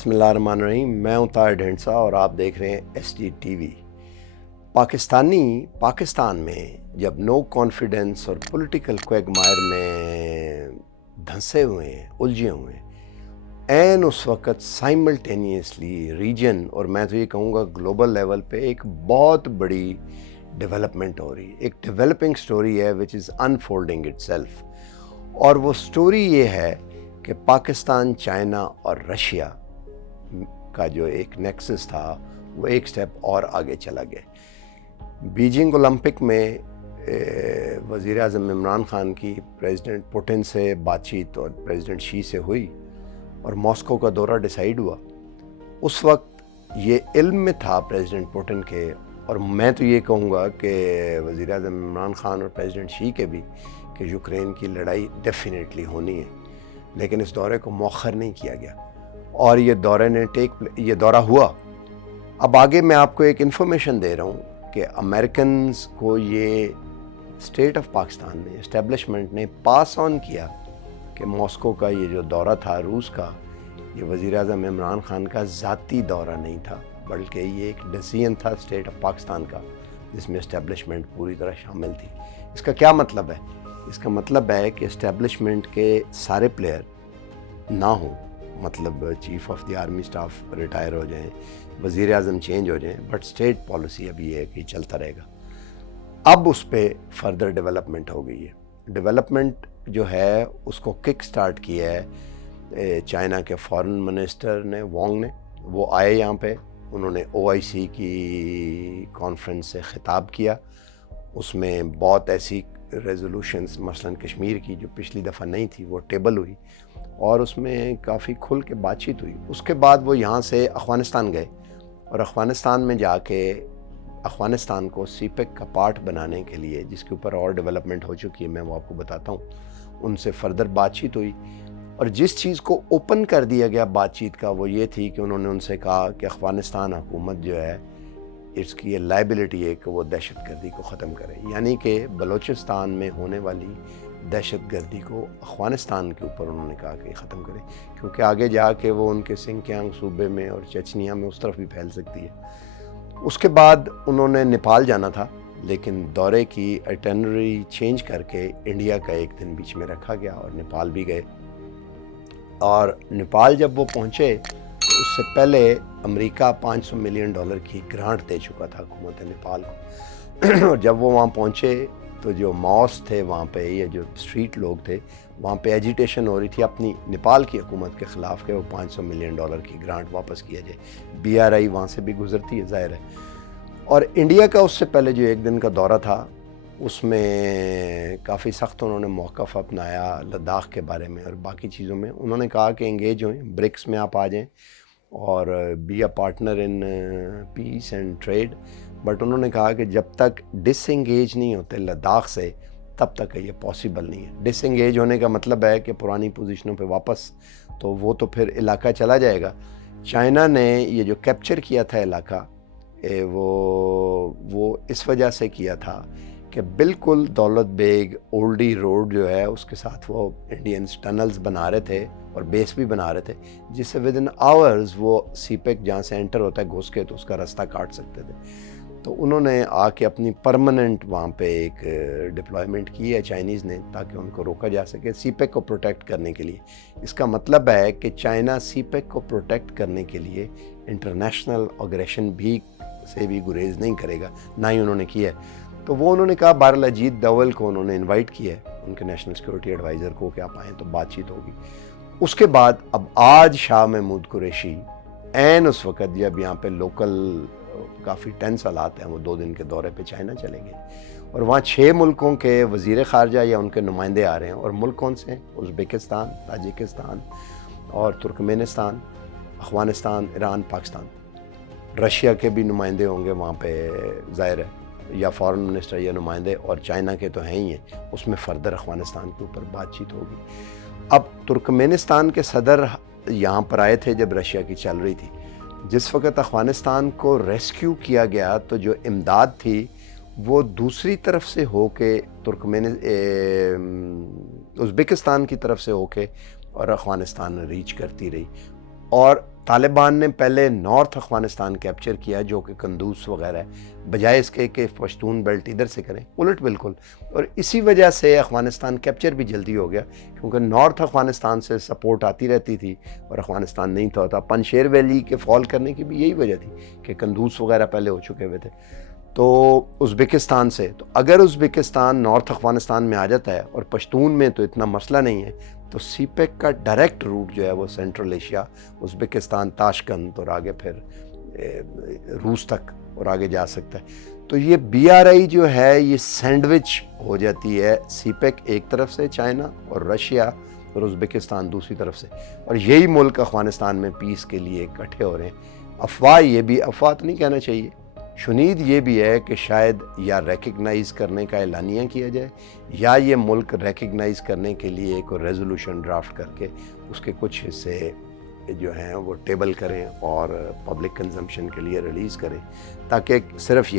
बिस्मिल्लाहिर्रहमानिर्रहीम। मैं हूं ताहिर ढेंडसा और आप देख रहे हैं SDTV। पाकिस्तान में जब नो कॉन्फिडेंस और पॉलिटिकल क्वेगमायर में धंसे हुए हैं, उलझे हुए हैं, एन उस वक़्त साइमल्टेनियसली रीजन और मैं तो ये कहूँगा ग्लोबल लेवल पे एक बहुत बड़ी डेवलपमेंट हो रही है। एक डेवलपिंग स्टोरी है विच इज़ अनफोल्डिंग इटसेल्फ, और वो स्टोरी ये है कि पाकिस्तान, चाइना और रशिया का जो एक नेक्सस था वो एक स्टेप और आगे चला गया। बीजिंग ओलंपिक में वज़ीर आज़म इमरान खान की प्रेसिडेंट पुतिन से बातचीत और प्रेसिडेंट शी से हुई और मॉस्को का दौरा डिसाइड हुआ। उस वक्त ये इल्म में था प्रेसिडेंट पुतिन के, और मैं तो ये कहूँगा कि वज़ीर आज़म इमरान खान और प्रेसिडेंट शी के भी, कि यूक्रेन की लड़ाई डेफिनेटली होनी है, लेकिन इस दौरे को मौखर नहीं किया गया और ये दौरा हुआ। अब आगे मैं आपको एक इन्फॉर्मेशन दे रहा हूँ कि अमेरिकन्स को ये स्टेट ऑफ पाकिस्तान ने, एस्टेब्लिशमेंट ने पास ऑन किया कि मॉस्को का ये जो दौरा था रूस का, ये वज़ीर आज़म इमरान खान का ज़ाती दौरा नहीं था, बल्कि ये एक डिसीजन था स्टेट ऑफ पाकिस्तान का, जिसमें एस्टेब्लिशमेंट पूरी तरह शामिल थी। इसका क्या मतलब है? इसका मतलब है कि एस्टेब्लिशमेंट के सारे प्लेयर ना हों, मतलब chief of the army staff retire हो जाएं, वज़ीर आज़म चेंज हो जाएं, बट स्टेट पॉलिसी अब ये है कि चलता रहेगा। अब उस पर फर्दर डेवलपमेंट हो गई है। डेवलपमेंट जो है उसको किक स्टार्ट किया है चाइना के फॉरेन मिनिस्टर ने, वांग ने। वो आए यहाँ पे, उन्होंने OIC की कॉन्फ्रेंस से ख़िताब किया। उसमें बहुत ऐसी रेजोल्यूशंस, मसलन कश्मीर की जो पिछली दफ़ा नहीं थी, वो टेबल हुई और उसमें काफ़ी खुल के बातचीत हुई। उसके बाद वो यहाँ से अफ़गानिस्तान गए और अफ़गानिस्तान में जाके अफ़गानिस्तान को CPEC का पार्ट बनाने के लिए, जिसके ऊपर और डेवलपमेंट हो चुकी है, मैं वो आपको बताता हूँ, उनसे फर्दर बातचीत हुई। और जिस चीज़ को ओपन कर दिया गया बातचीत का वो ये थी कि उन्होंने उनसे कहा कि अफ़गानिस्तान हुकूमत जो है, इसकी ये लाइबिलिटी है कि वो दहशत गर्दी को ख़त्म करे, यानी कि बलूचिस्तान में होने वाली दहशत गर्दी को अफ़गानिस्तान के ऊपर उन्होंने कहा कि ख़त्म करें, क्योंकि आगे जाके वो उनके सिंकियांग सूबे में और चचनिया में उस तरफ भी फैल सकती है। उसके बाद उन्होंने नेपाल जाना था, लेकिन दौरे की आइटिनरी चेंज करके इंडिया का एक दिन बीच में रखा गया और नेपाल भी गए। और नेपाल जब वो पहुँचे तो उससे पहले अमेरिका $500 मिलियन की ग्रांट दे चुका था हुकूमत नेपाल को। और जब वो वहाँ पहुँचे तो जो माओस थे वहाँ पे, ये जो स्ट्रीट लोग थे वहाँ पे, एजिटेशन हो रही थी अपनी नेपाल की हुकूमत के ख़िलाफ़ कि वो $500 मिलियन की ग्रांट वापस किया जाए। BRI वहाँ से भी गुजरती है, ज़ाहिर है। और इंडिया का उससे पहले जो एक दिन का दौरा था उसमें काफ़ी सख्त उन्होंने मौक़िफ़ अपनाया लद्दाख के बारे में और बाकी चीज़ों में। उन्होंने कहा कि एंगेज हों, ब्रिक्स में आप आ जाएँ और be a partner in peace and trade. But उन्होंने कहा कि जब तक डिसएंगेज नहीं होते लद्दाख से, तब तक ये पॉसिबल नहीं है। डिसएंगेज होने का मतलब है कि पुरानी पोजीशनों पे वापस, तो वो तो फिर इलाका चला जाएगा। चाइना ने ये जो कैप्चर किया था इलाका, वो इस वजह से किया था कि बिल्कुल दौलत बेग ओल्डी रोड जो है उसके साथ वो इंडियंस टनल्स बना रहे थे और बेस भी बना रहे थे, जिससे विद इन आवर्स वो CPEC जहाँ से एंटर होता है घुस के, तो उसका रास्ता काट सकते थे। तो उन्होंने आके अपनी परमानेंट वहाँ पे एक डिप्लॉयमेंट की है चाइनीज़ ने, ताकि उनको रोका जा सके CPEC को प्रोटेक्ट करने के लिए। इसका मतलब है कि चाइना CPEC को प्रोटेक्ट करने के लिए इंटरनेशनल अग्रेशन भी से भी गुरेज नहीं करेगा, ना ही उन्होंने किया है। तो वो उन्होंने कहा, बहरहाल अजीत डोवल को उन्होंने इनवाइट किया है, उनके नेशनल सिक्योरिटी एडवाइज़र को, कि आप आएँ तो बातचीत होगी। उसके बाद अब आज शाह महमूद कुरैशी एन उस वक़्त जब यहाँ पे लोकल काफ़ी टेंस हालात हैं, वो 2 दिन के दौरे पे चाइना चलेंगे और वहाँ 6 मुल्कों के वज़ीर ख़ारजा या उनके नुमाइंदे आ रहे हैं। और मुल्क कौन से हैं? उज़्बेकिस्तान, ताजिकिस्तान और Turkmenistan, Afghanistan, Iran, Pakistan. Russia के भी नुमाइंदे होंगे वहाँ पे, ज़ाहिर है, या फॉरेन मिनिस्टर या नुमाइंदे, और चाइना के तो हैं ही हैं। उसमें फ़र्दर अफ़गानिस्तान के ऊपर बातचीत होगी। अब तुर्कमेनिस्तान के सदर यहाँ पर आए थे जब रशिया की चल रही थी। जिस वक़्त अफ़गानिस्तान को रेस्क्यू किया गया तो जो इमदाद थी वो दूसरी तरफ से होके उज़्बेकिस्तान की तरफ से होके और अफ़गानिस्तान रीच करती रही। और طالبان نے پہلے نارتھ افغانستان کیپچر کیا جو کہ قندوز وغیرہ ہے، بجائے اس کے کہ پشتون بیلٹ ادھر سے کریں، الٹ بالکل. اور اسی وجہ سے افغانستان کیپچر بھی جلدی ہو گیا، کیونکہ نارتھ افغانستان سے سپورٹ آتی رہتی تھی اور افغانستان نہیں تھا ہوتا. پنشیر ویلی کے فال کرنے کی بھی یہی وجہ تھی کہ قندوز وغیرہ پہلے ہو چکے ہوئے تھے. تو ازبکستان سے، تو اگر ازبکستان نارتھ افغانستان میں آ جاتا ہے اور پشتون میں تو اتنا مسئلہ نہیں ہے، تو سی پیک کا ڈائریکٹ روٹ جو ہے وہ سینٹرل ایشیا، ازبکستان، تاشکند اور آگے پھر روس تک اور آگے جا سکتا ہے. تو یہ بی آر آئی جو ہے یہ سینڈوچ ہو جاتی ہے، سی پیک ایک طرف سے چائنا اور رشیا اور ازبکستان دوسری طرف سے، اور یہی ملک افغانستان میں پیس کے لیے اکٹھے ہو رہے ہیں. افواہ، یہ بھی افواہ تو نہیں کہنا چاہیے، شنید یہ بھی ہے کہ شاید یا ریکگنائز کرنے کا اعلانیہ کیا جائے، یا یہ ملک ریکگنائز کرنے کے لیے ایک ریزولوشن ڈرافٹ کر کے اس کے کچھ حصے جو ہیں وہ ٹیبل کریں اور پبلک کنزمپشن کے لیے ریلیز کریں، تاکہ صرف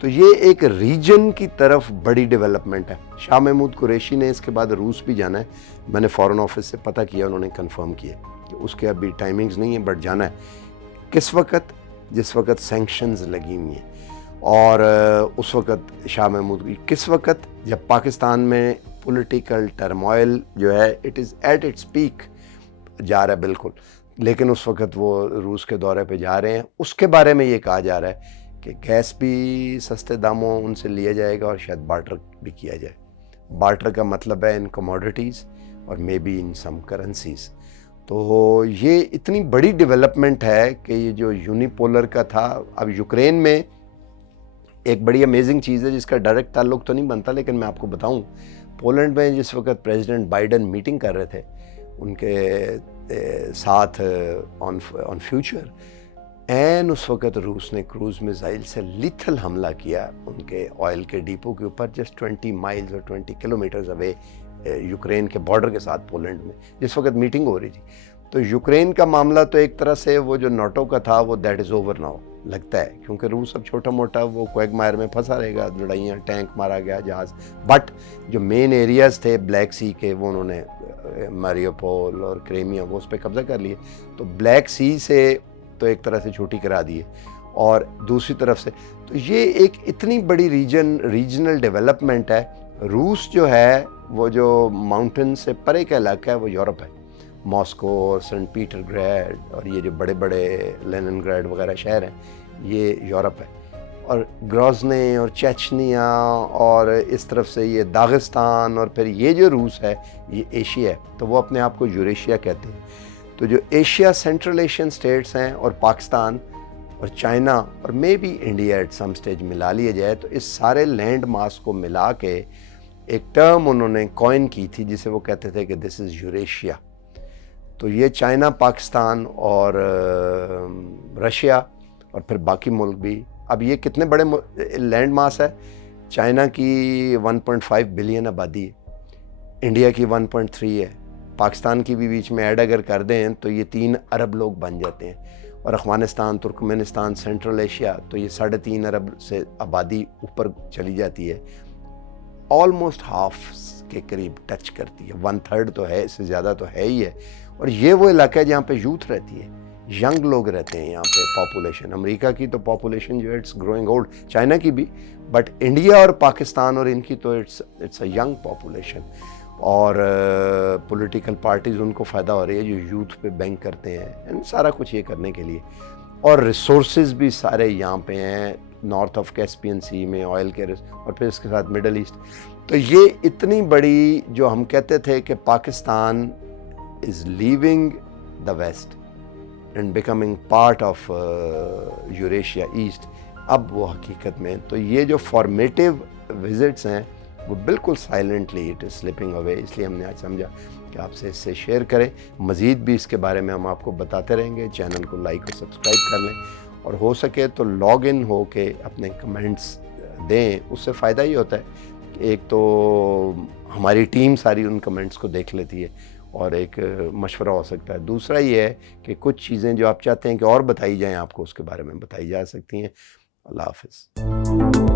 تو یہ ایک ریجن کی طرف بڑی ڈیولپمنٹ ہے. شاہ محمود قریشی نے اس کے بعد روس بھی جانا ہے، میں نے فارن آفس سے پتہ کیا، انہوں نے کنفرم کیا کہ اس کے ابھی ٹائمنگز نہیں ہیں، بٹ جانا ہے. کس وقت؟ جس وقت سینکشنز لگی ہوئی ہیں، اور اس وقت شاہ محمود کس وقت؟ جب پاکستان میں پولیٹیکل ٹرموائل جو ہے it is at its peak جا رہا ہے بالکل، لیکن اس وقت وہ روس کے دورے پہ جا رہے ہیں. اس کے بارے میں یہ کہا جا رہا ہے کہ گیس بھی سستے داموں ان سے لیا جائے گا اور شاید بارٹر بھی کیا جائے. بارٹر کا مطلب ہے ان کموڈیٹیز اور may be in some currencies. تو یہ اتنی بڑی ڈیولپمنٹ ہے کہ یہ جو یونیپولر کا تھا، اب یوکرین میں ایک بڑی امیزنگ چیز ہے جس کا ڈائریکٹ تعلق تو نہیں بنتا، لیکن میں آپ کو بتاؤں، پولینڈ میں جس وقت پریزیڈنٹ بائیڈن میٹنگ کر رہے تھے ان کے ساتھ آن فیوچر، این اس وقت روس نے کروز میزائل سے لیتھل حملہ کیا ان کے آئل کے ڈیپو کے اوپر، جسٹ 20 مائلز اور 20 کلومیٹرز اوے یوکرین کے بارڈر کے ساتھ پولینڈ میں، جس وقت میٹنگ ہو رہی تھی. تو یوکرین کا معاملہ تو ایک طرح سے وہ جو ناٹو کا تھا وہ دیٹ از اوور ناؤ لگتا ہے، کیونکہ روس اب چھوٹا موٹا وہ کویگ مائر میں پھنسا رہے گا، لڑائیاں، ٹینک مارا گیا، جہاز، بٹ جو مین ایریاز تھے بلیک سی کے وہ انہوں نے ماریوپول اور کریمیا وہ اس پہ قبضہ کر لیے. تو بلیک سی سے تو ایک طرح سے چھوٹی کرا دیے، اور دوسری طرف سے تو یہ ایک اتنی بڑی ریجنل ڈیولپمنٹ ہے. روس جو ہے وہ جو ماؤنٹین سے پرے کا علاقہ ہے وہ یورپ ہے، ماسکو اور سینٹ پیٹر گریڈ اور یہ جو بڑے بڑے لینن گریڈ وغیرہ شہر ہیں یہ یورپ ہے، اور گروزنے اور چیچنیا اور اس طرف سے یہ داغستان، اور پھر یہ جو روس ہے یہ ایشیا ہے. تو وہ اپنے آپ کو یوریشیا کہتے ہیں. تو جو ایشیا سینٹرل ایشین سٹیٹس ہیں اور پاکستان اور چائنا اور may be India at some stage ملا لیا جائے، تو اس سارے لینڈ ماس کو ملا کے ایک ٹرم انہوں نے کوائن کی تھی جسے وہ کہتے تھے کہ دس از یوریشیا. تو یہ چائنا، پاکستان اور رشیا اور پھر باقی ملک بھی. اب یہ کتنے بڑے لینڈ ماس ہے؟ چائنا کی 1.5 بلین آبادی ہے، انڈیا کی 1.3 ہے، پاکستان کی بھی بیچ میں ایڈ اگر کر دیں تو یہ 3 ارب لوگ بن جاتے ہیں، اور افغانستان، ترکمانستان، سینٹرل ایشیا تو یہ 3.5 ارب سے آبادی اوپر چلی جاتی ہے، آلموسٹ ہاف کے قریب ٹچ کرتی ہے، 1/3 تو ہے، اس سے زیادہ تو ہے ہی ہے. اور یہ وہ علاقہ ہے جہاں پہ یوتھ رہتی ہے، ینگ لوگ رہتے ہیں یہاں پہ. پاپولیشن امریکہ کی تو پاپولیشن جو ہے اٹس گروئنگ اولڈ، چائنا کی بھی، بٹ انڈیا اور پاکستان اور ان کی تو اٹس اے ینگ پاپولیشن. اور پولیٹیکل پارٹیز ان کو فائدہ ہو رہی ہے جو یوتھ پہ بینک کرتے ہیں، سارا کچھ یہ کرنے کے لیے. اور ریسورسز بھی سارے یہاں پہ ہیں، نارتھ آف کیسپین سی میں آئل کے، اور پھر اس کے ساتھ مڈل ایسٹ. تو یہ اتنی بڑی جو ہم کہتے تھے کہ Pakistan is leaving the west and becoming part of Eurasia East، اب وہ حقیقت میں تو یہ جو فارمیٹیو وزٹس ہیں وہ بالکل سائلنٹلی اٹ از سلپنگ اوے. اس لیے ہم نے آج سمجھا کہ آپ سے اس سے شیئر کریں. مزید بھی اس کے بارے میں ہم آپ کو بتاتے رہیں گے. چینل کو لائک اور سبسکرائب کر لیں، اور ہو سکے تو لاگ ان ہو کے اپنے کمنٹس دیں. اس سے فائدہ ہی ہوتا ہے کہ ایک تو ہماری ٹیم ساری ان کمنٹس کو دیکھ لیتی ہے اور ایک مشورہ ہو سکتا ہے. دوسرا یہ ہے کہ کچھ چیزیں جو آپ چاہتے ہیں کہ اور بتائی جائیں آپ کو، اس کے بارے میں بتائی جا سکتی ہیں. اللہ حافظ.